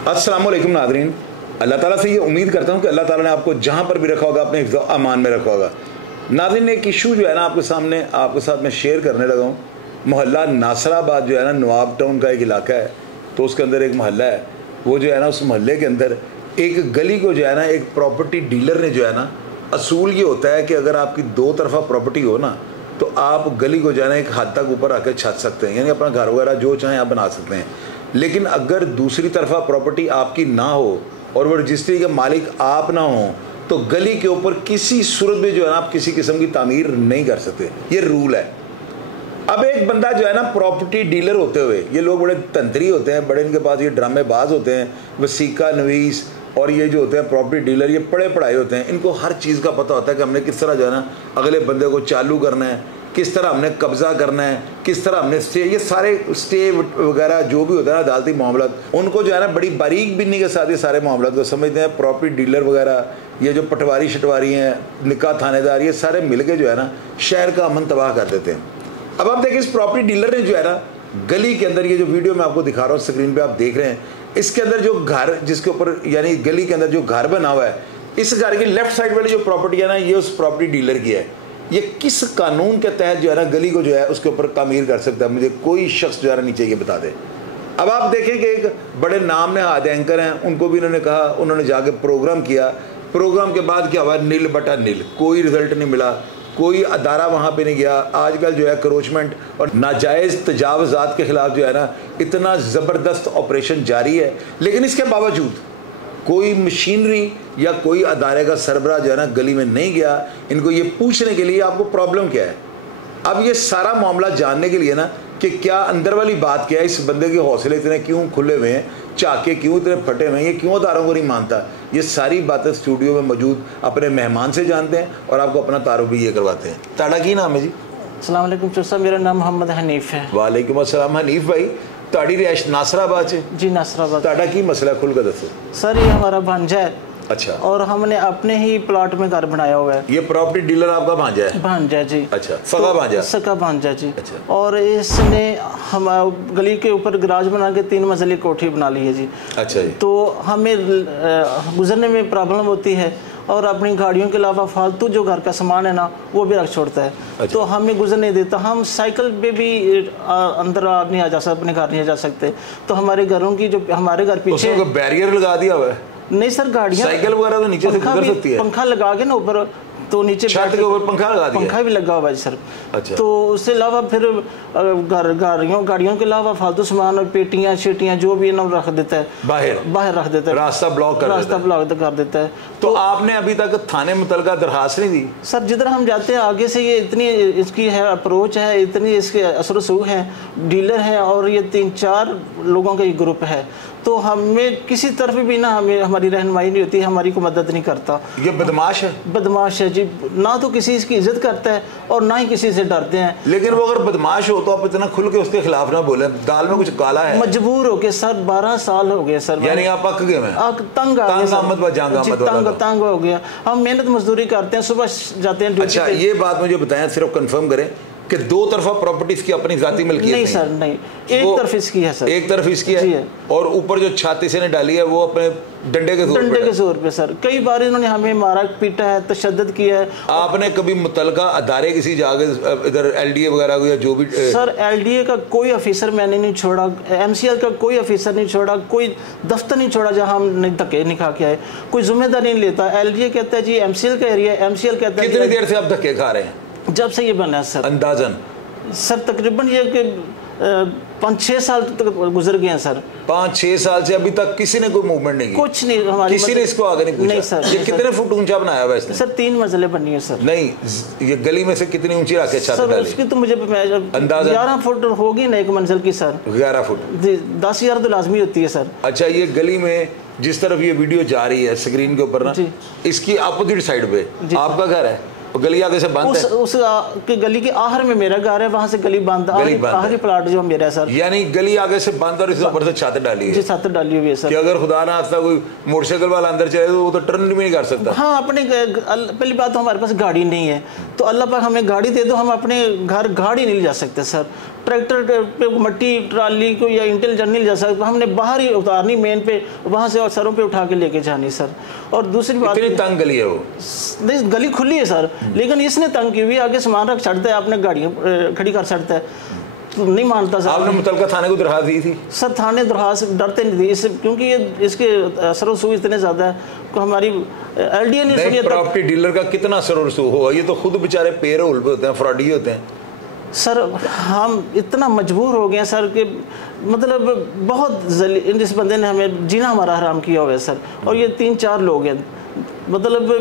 अस्सलाम वालेकुम नाज़रीन, अल्लाह ताला से ये उम्मीद करता हूँ कि अल्लाह ताला ने आपको जहाँ पर भी रखा होगा अपने हिफ्ज़ अमान में रखा होगा। नाज़रीन, एक इशू जो है ना आपके सामने आपके साथ मैं शेयर करने लगा हूँ। मोहल्ला नासराबाद जो है ना, नवाब टाउन का एक इलाका है, तो उसके अंदर एक मोहल्ला है। वो जो है ना, उस मोहल्ले के अंदर एक गली को जो है ना, एक प्रॉपर्टी डीलर ने जो है ना, असूल ये होता है कि अगर आपकी दो तरफा प्रॉपर्टी हो ना, तो आप गली को जो है ना एक हद तक ऊपर आकर छत सकते हैं, यानी अपना घर वगैरह जो चाहें आप बना सकते हैं। लेकिन अगर दूसरी तरफा प्रॉपर्टी आपकी ना हो और वो रजिस्ट्री के मालिक आप ना हो, तो गली के ऊपर किसी सूरत में जो है ना आप किसी किस्म की तामीर नहीं कर सकते। ये रूल है। अब एक बंदा जो है ना प्रॉपर्टी डीलर होते हुए, ये लोग बड़े तंत्री होते हैं, बड़े इनके पास ये ड्रामेबाज होते हैं, वसीका नवीस और ये जो होते हैं प्रॉपर्टी डीलर, ये पढ़े पढ़ाए होते हैं। इनको हर चीज़ का पता होता है कि हमने किस तरह जो है ना अगले बंदे को चालू करना है, किस तरह हमने कब्ज़ा करना है, किस तरह हमने स्टे, ये सारे स्टे वगैरह जो भी होता है ना अदालती मामलात, उनको जो है ना बड़ी बारीक बिन्नी के साथ ये सारे मामलात को समझते हैं। प्रॉपर्टी डीलर वगैरह, ये जो पटवारी शटवारी हैं, निकाह थानेदार, ये सारे मिल के जो है ना शहर का अमन तबाह कर देते हैं। अब आप देखिए, इस प्रॉपर्टी डीलर ने जो है ना गली के अंदर, ये जो वीडियो मैं आपको दिखा रहा हूँ स्क्रीन पे आप देख रहे हैं, इसके अंदर जो घर, जिसके ऊपर यानी गली के अंदर जो घर बना हुआ है, इस घर की लेफ्ट साइड वाली जो प्रॉपर्टी है ना, ये उस प्रॉपर्टी डीलर की है। ये किस कानून के तहत जो है ना गली को जो है उसके ऊपर तामीर कर सकता है, मुझे कोई शख्स जो है नीचे ये बता दे। अब आप देखें कि एक बड़े नाम ने हाथ एंकर हैं, उनको भी इन्होंने कहा, उन्होंने जाके प्रोग्राम किया। प्रोग्राम के बाद क्या हुआ? नील बटा नील, कोई रिजल्ट नहीं मिला, कोई अदारा वहाँ पे नहीं गया। आजकल जो है क्रोचमेंट और नाजायज़ तजावज़ात के ख़िलाफ़ जो है ना इतना ज़बरदस्त ऑपरेशन जारी है, लेकिन इसके बावजूद कोई मशीनरी या कोई अदारे का सरबराह जो है ना गली में नहीं गया इनको ये पूछने के लिए आपको प्रॉब्लम क्या है। अब ये सारा मामला जानने के लिए ना कि क्या अंदर वाली बात क्या है, इस बंदे के हौसले इतने क्यों खुले हुए हैं, चाके क्यों इतने फटे हुए हैं, ये क्यों अदारों को नहीं मानता, ये सारी बातें स्टूडियो में मौजूद अपने मेहमान से जानते हैं और आपको अपना तारुफ भी ये करवाते हैं। ताड़ा की नाम है जी? अस्सलाम वालेकुम चौसा, मेरा नाम मोहम्मद हनीफ है। वालेकुम अस्सलाम। हनीफ भाई, ताड़ी रिहाइश नासराबाद से? जी नासराबाद। ताड़ा की मसला खुल कर दसो सर। ये हमारा भांजा है। अच्छा। और हमने अपने ही प्लॉट में घर बनाया हुआ है। ये प्रॉपर्टी डीलर आपका भांजा है? भांजा जी। अच्छा, सगा भांजा? सगा भांजा जी। अच्छा। और इसने हम गली के ऊपर गराज बना के 3 मंजिली कोठी बना ली है जी। अच्छा जी। तो हमें गुजरने में प्रॉब्लम होती है और अपनी गाड़ियों के अलावा फालतू जो घर का सामान है ना वो भी रख छोड़ता है। अच्छा। तो हमें गुजर नहीं देता। हम साइकिल पे भी अंदर नहीं आ जा सकते, अपने घर नहीं जा सकते। तो हमारे घरों की जो हमारे घर पीछे बैरियर लगा दिया हुआ है? नहीं सर, गाड़ियाँ साइकिल वगैरह तो नीचे से गुजर सकती है? पंखा लगा के ना ऊपर, तो नीचे छत के ऊपर पंखा लगा दिया? पंखा भी लगा हुआ है सर। अच्छा। तो उससे अलावा फिर गाड़ियों के अलावा फालतू सामान और पेटियाँ शेटियाँ जो भी ना रख देता है, बाहर रख देता है, रास्ता ब्लॉक कर देता है। तो आपने अभी तक थाने मुतलका दरखास्त नहीं दी? सर, जिधर हम जाते हैं आगे से ये इतनी इसकी है अप्रोच है, इतनी इसके असर रसूख है, डीलर है और ये 3-4 लोगों का ये ग्रुप है, तो हमें किसी तरफ भी ना हमें हमारी रहनुमाई नहीं होती, हमारी को मदद नहीं करता। ये बदमाश है? बदमाश है जी। ना तो किसी इसकी इज्जत करता है और ना ही किसी से डरते हैं। लेकिन वो अगर बदमाश हो तो आप इतना खुल के उसके खिलाफ ना बोले, दाल में कुछ काला है। मजबूर हो गए सर, 12 साल हो गए सर। यानी आप पक गए? तंग हो गया। हम मेहनत मजदूरी करते हैं, सुबह जाते हैं। अच्छा, ये बात मुझे बताएं, सिर्फ कंफर्म करें कि दो तरफा प्रॉपर्टीज की अपनी जाती मिल्कियत नहीं सर, नहीं, एक तरफ इसकी है सर। एक तरफ इसकी है और ऊपर जो छाती से ने डाली है वो अपने डंडे के जोर पे सर। कई बार इन्होंने हमें मारा पीटा है, तशद्दुद किया है। आपने कभी मुतलका अदारे किसी जाके इधर एलडीए वगैरह या जो भी? सर, एलडीए का कोई ऑफिसर मैंने नहीं छोड़ा, एमसीएल का कोई ऑफिसर नहीं छोड़ा, कोई दफ्तर नहीं छोड़ा जहां हम धक्के नहीं खा के आए। कोई जिम्मेदारी नहीं लेता। एलडीए कहता है जी एमसीएल का एरिया, एमसीएल कहता है। कितनी देर से आप धक्के खा रहे हैं? जब से ये बना है सर। अंदाजन सर तकरीबन ये कि 5-6 साल तक गुजर गए हैं सर। 5-6 साल से अभी तक किसी ने कोई मूवमेंट नहीं की? कुछ नहीं, हमारी किसी ने इसको आगे नहीं पूछा? नहीं सर। ये कितने फुट ऊंचा बनाया हुआ है इसने? सर 3 मंजिलें बनी है सर। नहीं, ये गली में से कितनी ऊंची रखे छत डाली? उसकी तो मुझे अंदाजा 11 फुट होगी ना एक मंजिल की सर। 11 फुट? 10,000 तो लाजमी होती है सर। अच्छा, ये गली में जिस तरफ ये वीडियो जा रही है स्क्रीन के ऊपर ना, इसकी अपोजिट साइड पे आपका घर है, गली आगे से बंद है? उस गली के आहर में मेरा घर है, वहाँ से गली बंद, आखिरी प्लाट जो मेरा है सर। यानी गली आगे से बंद और इसके ऊपर से छत डाली है? जी, छत डाली हुई है सर। कि अगर खुदा ना खास्ता कोई मोटरसाइकिल वाला अंदर चले तो वो तो टर्न भी नहीं कर सकता? हाँ, अपने पहली बात तो हमारे पास गाड़ी नहीं है, तो अल्लाह पाक हमें गाड़ी दे दो, हम अपने घर गाड़ी नहीं ले जा सकते सर। ट्रैक्टर पे मट्टी ट्राली को या इंटेल जर्नी जा सकते, हमने बाहर ही उतारनी मेन पे, वहाँ से और सरों पे उठा के लेके जानी सर। और दूसरी बात, इतनी तंग गली है वो? नहीं, गली खुली है सर, लेकिन इसने तंग की हुई, आगे सामान रख छड़ता है, आपने गाड़ियाँ खड़ी कर सकता है, तो नहीं मानता सर। आपने मुतलका थाने को दरखास्त दी थी? सर थाने दरखास्त डरते नहीं थी इससे, क्योंकि ये इसके असर रसूख इतने ज़्यादा है कि हमारी LDA नहीं सुनी। प्रॉपर्टी डीलर का कितना असर रसूख होगा? ये तो खुद बेचारे पेरोल पे होते हैं, फ्रॉडी होते हैं सर। हम इतना मजबूर हो गए हैं सर कि मतलब बहुत इस बंदे ने हमें जीना हमारा हराम किया हुआ है सर। और ये 3-4 लोग हैं, मतलब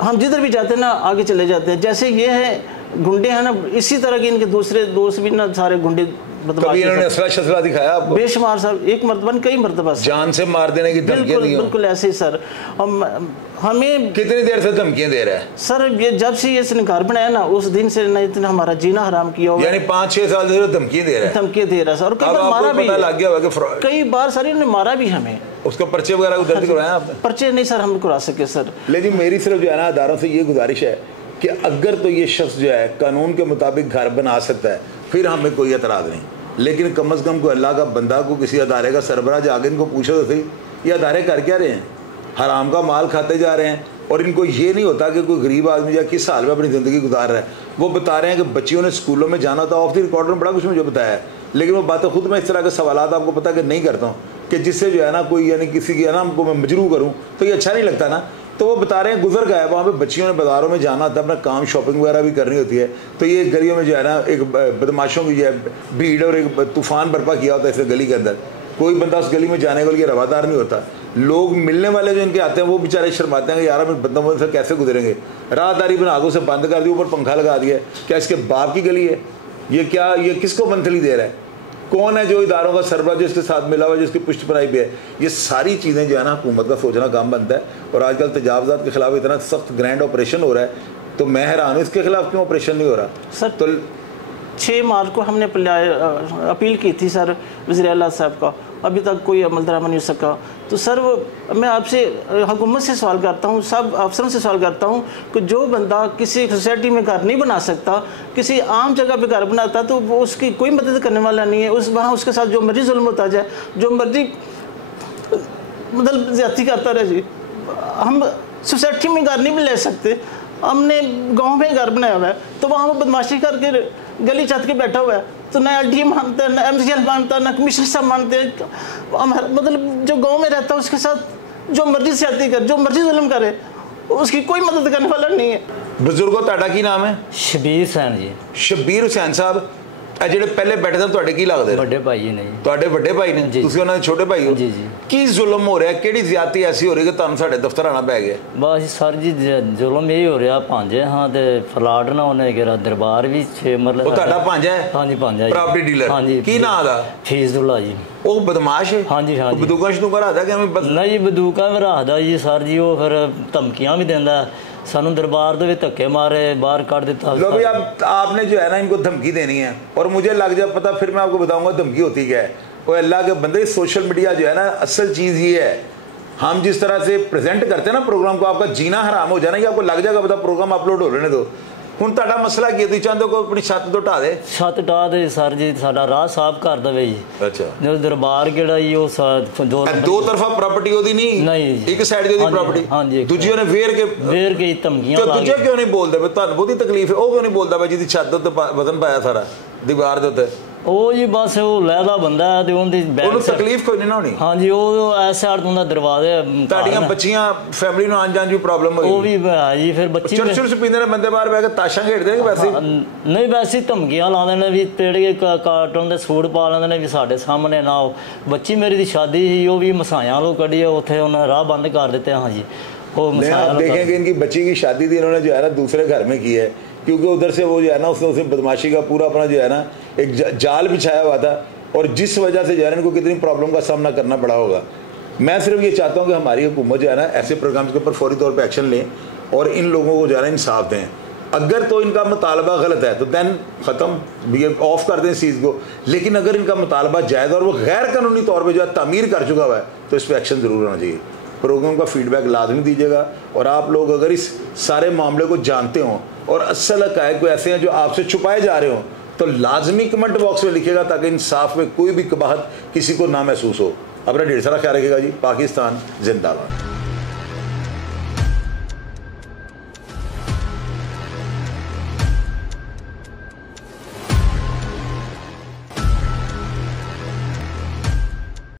हम जिधर भी जाते हैं ना आगे चले जाते हैं। जैसे ये है गुंडे हैं ना, इसी तरह के इनके दूसरे दोस्त भी ना सारे गुंडे। कभी इन्होंने असला शसला दिखाया आपको? बेशुमार सर, एक मरतबा कई मरतबा, जान से मार देने की धमकियां दी? बिल्कुल ऐसे ही सर। हमें कितनी देर से धमकियां दे रहा है सर? ये जब से ये इसने घर बनाया ना उस दिन से ना इतना हमारा जीना हराम किया हुआ, यानी 5-6 साल से धमकियां दे रहा है? धमकियां दे रहा है सर। और कई बार मारा भी, लग गया होगा कि कई बार सर इन्होंने मारा भी हमें। उसका पर्चे वगैरह दर्ज करवाया आपने? पर्चे नहीं सर हम करा सके सर। लेकिन मेरी सिर्फ जो है ना अदारों से ये गुजारिश है कि अगर तो ये शख्स जो है कानून के मुताबिक घर बना सकता है फिर हमें कोई एतराज़ नहीं, लेकिन कम अज़ कम कोई अल्लाह का बंदा को किसी अदारे का सरबराह जाके इनको पूछो तो सही, ये अदारे कर क्या रहे हैं? हराम का माल खाते जा रहे हैं। और इनको ये नहीं होता कि कोई गरीब आदमी या किस हाल में अपनी ज़िंदगी गुजार रहा है। वो बता रहे हैं कि बच्चियों ने स्कूलों में जाना था, ऑफ द रिकॉर्ड में बड़ा कुछ मुझे बताया है, लेकिन वो बातें खुद मैं इस तरह के सवालात आपको पता कि नहीं करता हूँ कि जिससे जो है ना कोई यानी किसी की है ना हमको मैं मजरू करूँ तो ये अच्छा नहीं लगता ना। तो वो बता रहे हैं गुजर गया है, वहाँ पे बच्चियों ने बाज़ारों में जाना था, अपना काम शॉपिंग वगैरह भी करनी होती है, तो ये गलियों में जो है ना एक बदमाशों की जो है भीड़ और एक तूफ़ान बर्पा किया होता है इस गली के अंदर। कोई बंदा उस गली में जाने के लिए रवादार नहीं होता। लोग मिलने वाले जो इनके आते हैं वो बेचारे शर्माते हैं कि यार हम बंदों से कैसे गुजरेंगे, राहदारी बना के उसे बंद कर दी, ऊपर पंखा लगा दिया। क्या इसके बाप की गली है ये? क्या ये किसको मंथली दे रहा है? कौन है जो इदारों का सरबराह जो इसके साथ मिला हुआ जिसकी पुष्ट पनाही भी है? ये सारी चीज़ें जो है ना हुकूमत का सोचना काम बनता है। और आजकल तजावज़ात के खिलाफ इतना सख्त ग्रैंड ऑपरेशन हो रहा है, तो मैं हैरान हूँ इसके खिलाफ क्यों ऑपरेशन नहीं हो रहा सर। तो 6 मार्च को हमने अपील की थी सर वज़ीर आला साहब का, अभी तक कोई अमल दरामद नहीं हो सका। तो सर मैं आपसे हुकूमत से सवाल करता हूँ, सब अफसरों से सवाल करता हूँ कि जो बंदा किसी सोसाइटी में घर नहीं बना सकता, किसी आम जगह पे घर बनाता, तो वो उसकी कोई मदद करने वाला नहीं है। उस वहाँ उसके साथ जो मर्जी जुल्म होता जाए, जो मर्जी मतलब ज्यादती करता रहे जी। हम सोसाइटी में घर नहीं ले सकते, हमने गांव में घर बनाया हुआ है, तो वहाँ वो बदमाशी करके गली छत के बैठा हुआ है, तो ना LDA मानता है, ना MCL मानता है, ना कमिश्नर साहब मानते हैं। मतलब जो गांव में रहता है उसके साथ जो मर्जी ज्यादती करे, जो मर्जी जुल्म करे, उसकी कोई मदद करने वाला नहीं है। बुजुर्गों ਤੁਹਾਡਾ ਕੀ ਨਾਮ ਹੈ? शबीर हुसैन जी। शबीर हुसैन साहब, ਜਿਹੜੇ ਪਹਿਲੇ ਬੈਠੇ ਸਨ ਤੁਹਾਡੇ ਕੀ ਲੱਗਦੇ? ਵੱਡੇ ਭਾਈ ਨੇ ਜੀ। ਤੁਹਾਡੇ ਵੱਡੇ ਭਾਈ ਨੇ, ਤੁਸੀਂ ਉਹਨਾਂ ਦੇ ਛੋਟੇ ਭਾਈ ਹੋ? ਜੀ ਜੀ। ਕੀ ਜ਼ੁਲਮ ਹੋ ਰਿਹਾ, ਕਿਹੜੀ ਜ਼ਿਆਦਤੀ ਐਸੀ ਹੋ ਰਹੀ ਕਿ ਤੁਹਾਨੂੰ ਸਾਡੇ ਦਫ਼ਤਰ ਆਣਾ ਪੈ ਗਿਆ? ਬਸ ਸਰ ਜੀ ਜ਼ੁਲਮ ਇਹ ਹੋ ਰਿਹਾ, ਭਾਂਜੇ ਹਾਂ ਤੇ ਫਲਾਟ ਨਾ ਉਹਨੇ ਕਿਹਾ ਦਰਬਾਰ ਵੀ 6 ਮਰਲੇ। ਉਹ ਤੁਹਾਡਾ ਭਾਂਜਾ ਹੈ? ਹਾਂਜੀ ਭਾਂਜਾ ਜੀ। Property dealer? ਹਾਂਜੀ। ਕੀ ਨਾਂ ਦਾ? ਫੀਜ਼ੁੱਲਾ ਜੀ। ਉਹ ਬਦਮਾਸ਼ ਹੈ? ਹਾਂਜੀ ਹਾਂਜੀ। ਬਦੂਕਾ ਸ਼ਦੂਕਾ ਰੱਖਦਾ ਕਿ ਐਵੇਂ? ਨਹੀਂ ਬਦੂਕਾ ਵੀ ਰੱਖਦਾ ਜੀ ਸਰ ਜੀ, ਉਹ ਫਿਰ ਧਮਕੀਆਂ ਵੀ ਦਿੰਦਾ सानू दरबार दे धक्के मारे बाहर काट देता। लो भाई अब आपने जो है ना इनको धमकी देनी है और मुझे लग जाए पता, फिर मैं आपको बताऊंगा धमकी होती क्या है। वो अल्लाह के बंदे, सोशल मीडिया जो है ना असल चीज़ ये है, हम जिस तरह से प्रेजेंट करते हैं ना प्रोग्राम को, आपका जीना हराम हो जाए ना, कि आपको लग जाएगा पता प्रोग्राम अपलोड हो रहने दो। ਹੁਣ ਤੁਹਾਡਾ ਮਸਲਾ ਕੀ ਹੈ? ਤੁਸੀਂ ਚਾਹੁੰਦੇ ਹੋ ਆਪਣੀ ਛੱਤ ਤੋਂ ਢਾ ਦੇ? ਛੱਤ ਢਾ ਦੇ ਸਰ ਜੀ, ਸਾਡਾ ਰਾਹ ਸਾਫ਼ ਕਰ ਦੇਵੇ ਜੀ। ਅੱਛਾ। ਜੋ ਦਰਬਾਰ ਕਿਹੜਾ ਜੀ ਉਹ ਦੋ ਤਰਫਾ ਪ੍ਰਾਪਰਟੀ ਉਹਦੀ ਨਹੀਂ, ਇੱਕ ਸਾਈਡ ਦੀ ਉਹਦੀ ਪ੍ਰਾਪਰਟੀ, ਦੂਜੀ ਉਹਨੇ ਵੇਰ ਕੇ ਧਮਕੀਆਂ ਲਾ ਕੇ। ਦੂਜੇ ਕਿਉਂ ਨਹੀਂ ਬੋਲਦੇ ਵੇ? ਤੁਹਾਨੂੰ ਬਹੁਤੀ ਤਕਲੀਫ ਹੈ, ਉਹ ਕਿਉਂ ਨਹੀਂ ਬੋਲਦਾ ਵੇ ਜਿਹਦੀ ਛੱਤ ਉੱਤੇ ਵਜ਼ਨ ਪਾਇਆ ਸਾਰਾ ਦੀਵਾਰ ਦੇ ਉੱਤੇ? ਉਹ ਜੀ ਬਸ ਉਹ ਲਹਿਦਾ ਬੰਦਾ ਹੈ ਤੇ ਉਹਦੀ ਉਹਨੂੰ ਤਕਲੀਫ ਕੋਈ ਨਹੀਂ ਨਾ ਹੋਣੀ। ਹਾਂਜੀ, ਉਹ ਐਸ ਸਾਈਡ ਤੋਂ ਦਾ ਦਰਵਾਜ਼ੇ। ਤੁਹਾਡੀਆਂ ਬੱਚੀਆਂ ਫੈਮਿਲੀ ਨੂੰ ਆਉਣ ਜਾਣ ਦੀ ਪ੍ਰੋਬਲਮ ਹੋਈ? ਉਹ ਵੀ ਹੈ ਜੀ। ਫਿਰ ਬੱਚੀ ਚਰਚ ਪੀਂਦੇ ਨੇ ਬੰਦੇ ਬਾਹਰ ਬਹਿ ਕੇ ਤਾਸ਼ਾਂ ਖੇਡਦੇ ਨੇ ਵੈਸੇ? ਨਹੀਂ, ਵੈਸੇ ਧਮਕੀਆਂ ਲਾਉਂਦੇ ਨੇ ਵੀ ਤੇੜੇ ਕਾਰਟੂਨ ਦੇ ਸੂਟ ਪਾ ਲੈਂਦੇ ਨੇ ਵੀ ਸਾਡੇ ਸਾਹਮਣੇ ਨਾ ਆਓ। ਬੱਚੀ ਮੇਰੀ ਦੀ ਸ਼ਾਦੀ ਸੀ, ਉਹ ਵੀ ਮਸਾਇਆਂ ਨੂੰ ਕੱਢੀ, ਉੱਥੇ ਉਹਨਾਂ राह बंद कर देते हैं। हाँ जी, वो आप देखेंगे इनकी बच्ची की शादी थी, इन्होंने जो है ना दूसरे घर में की है, क्योंकि उधर से वो जो है ना उसने बदमाशी का पूरा अपना जो है ना एक जाल बिछाया हुआ था, और जिस वजह से जो है ना इनको कितनी प्रॉब्लम का सामना करना पड़ा होगा। मैं सिर्फ ये चाहता हूँ कि हमारी हुकूमत जो है ना ऐसे प्रोग्राम्स के ऊपर फौरी तौर पर एक्शन लें और इन लोगों को जो है ना इंसाफ दें। अगर तो इनका मुतालबा गलत है तो दैन ख़त्म, ये ऑफ कर दें इस चीज़ को। लेकिन अगर इनका मुतालबा जायज़ और वो गैर कानूनी तौर पर जो है तामीर कर चुका हुआ है तो इस पर एक्शन ज़रूर होना चाहिए। प्रोग्राम का फीडबैक लाजमी दीजिएगा, और आप लोग अगर इस सारे मामले को जानते हों और असल हक़ाइक़ को ऐसे हैं जो आपसे छुपाए जा रहे हों तो लाजमी कमेंट बॉक्स में लिखिएगा ताकि इंसाफ में कोई भी कबाहत किसी को ना महसूस हो। अपना ढेर सारा ख्याल रखिएगा जी। पाकिस्तान जिंदाबाद।